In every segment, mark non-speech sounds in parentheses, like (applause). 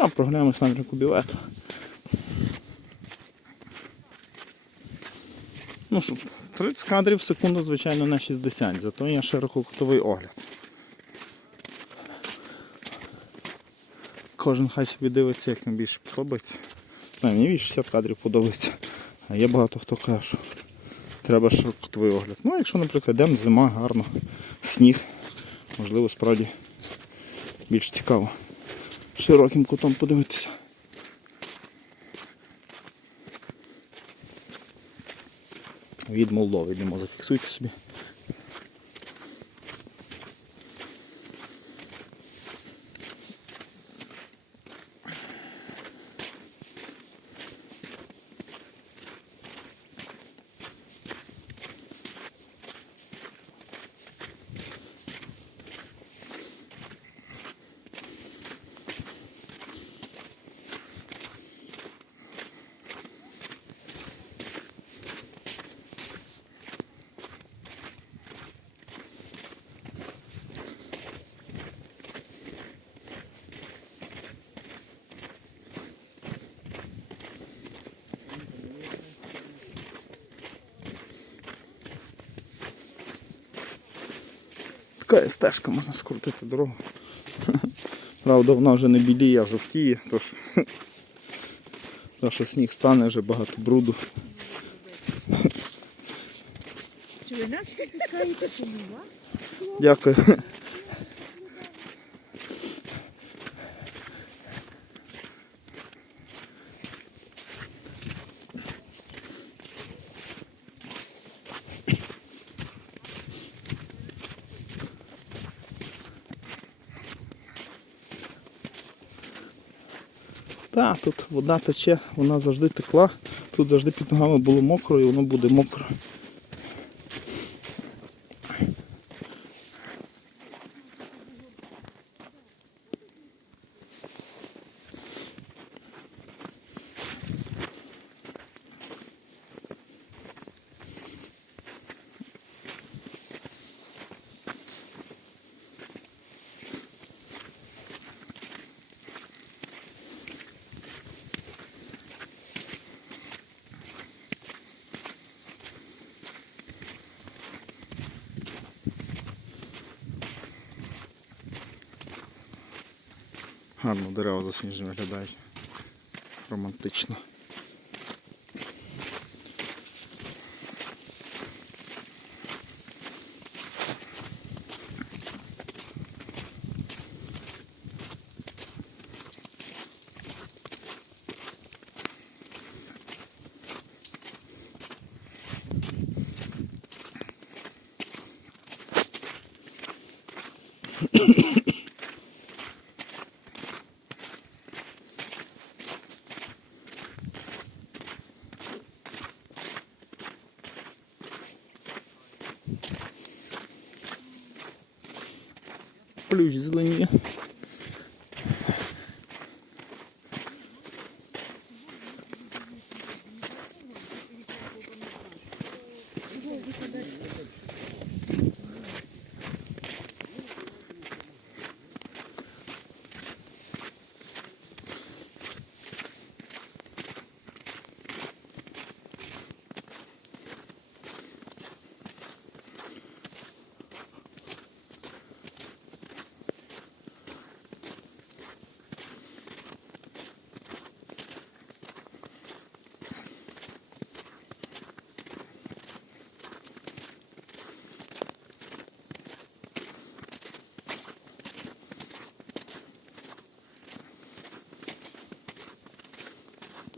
Зараз прогуляємось напрямку бівету. Ну що, 30 кадрів в секунду, звичайно, не 60, зато є ширококутовий огляд. Кожен хай собі дивиться, як їм більше подобається. Знаю, мені більше 60 кадрів подобається. А є багато хто каже, що треба ширококутовий огляд. Ну, якщо, наприклад, йдемо зима, гарно, сніг, можливо, справді більш цікаво. Широким кутом подивитися. Від Молдови йдемо, зафіксуйте собі. Така стежка, можна скрутити дорогу. Правда, вона вже не біліє, а жовтіє, тож, що сніг стане вже багато бруду. Дякую. Так, тут вода тече, вона завжди текла. Тут завжди під ногами було мокро і воно буде мокро. Гарно дерева засніжені виглядають. Романтично. Плющ зеленіє.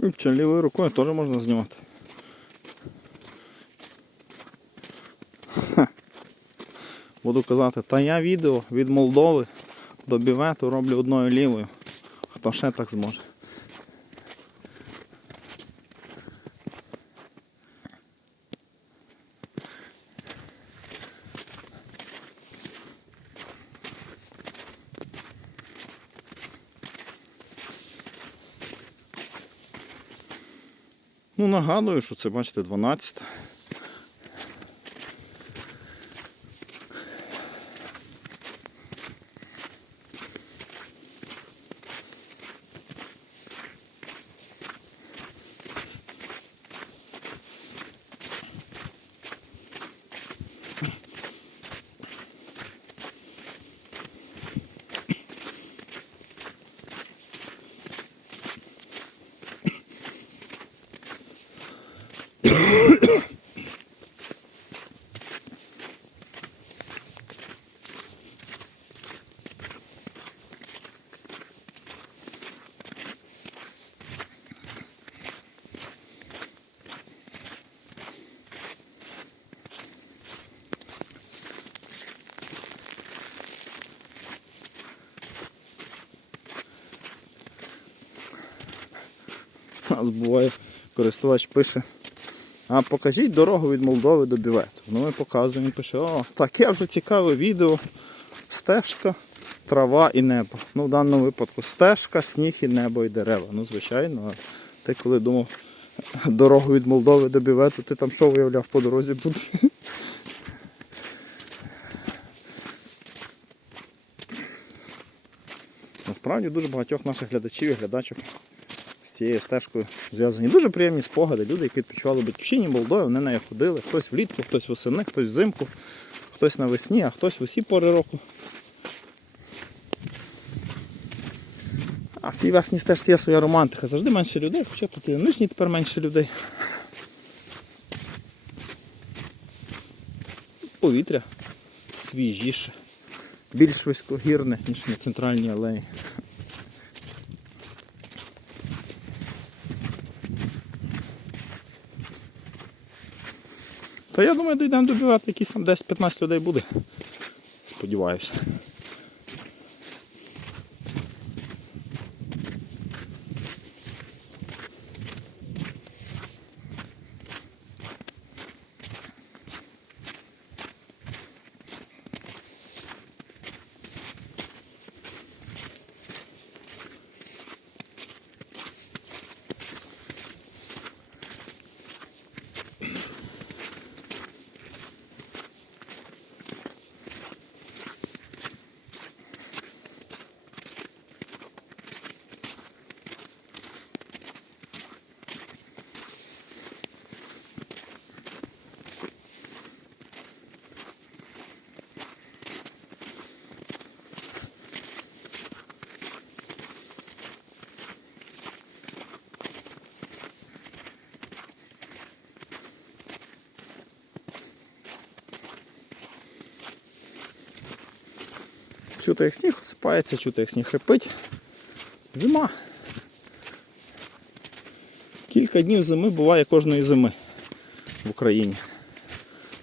І що, лівою рукою теж можна знімати. Ха. Буду казати, та я відео від Молдови до бівету роблю одною лівою. Хто ще так зможе. Ну, нагадую, що це, бачите, 12. У (laughs) нас буває, користувач пише. А покажіть дорогу від Молдови до Бівету. Ну ми показуємо, пише, о, таке вже цікаве відео. Стежка, трава і небо. Ну, в даному випадку стежка, сніг і небо і дерева. Ну, звичайно, ти коли думав (laughs) дорогу від Молдови до Бівету, ти там що виявляв по дорозі буде? (laughs) Насправді дуже багатьох наших глядачів і глядачок цією стежкою зв'язані. Дуже приємні спогади. Люди, які відпочивали батьківщині Молдови, вони нею ходили. Хтось влітку, хтось восени, хтось взимку, хтось навесні, а хтось в усі пори року. А в цій верхній стежці є своя романтика. Завжди менше людей, хоча тут і на нижній тепер менше людей. Повітря свіжіше, більш високогірне, ніж на центральній алеї. Та я думаю, дійдемо добивати, якісь там 10-15 людей буде. Сподіваюся. Чути, як сніг осипається, чути, як сніг хрипить. Зима. Кілька днів зими буває кожної зими в Україні.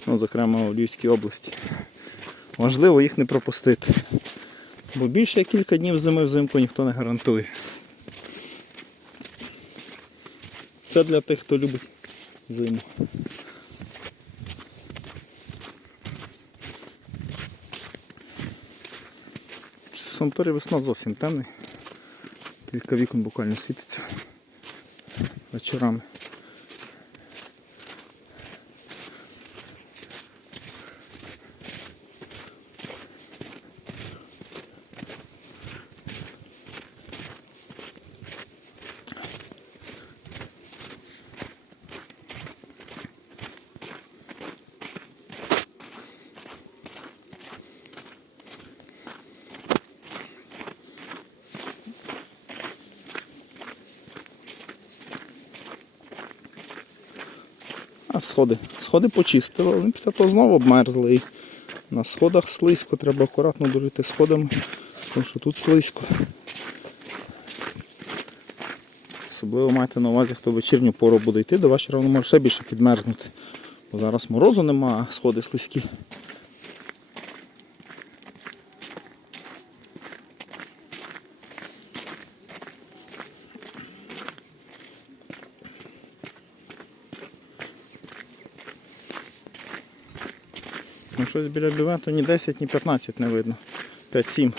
Ну, зокрема у Львівській області. Важливо їх не пропустити. Бо більше кілька днів зими взимку ніхто не гарантує. Це для тих, хто любить зиму. В санаторії весна зовсім темний. Кілька вікон буквально світиться вечорами. А сходи. Сходи почистили, вони після того знову обмерзли. І на сходах слизько, треба акуратно дурити сходами, тому що тут слизько. Особливо майте на увазі, хто вечірню пору буде йти, до вечора воно може ще більше підмерзнути. Бо зараз морозу нема, а сходи слизькі. Ну щось біля бювету ні 10, ні 15 не видно. 5-7.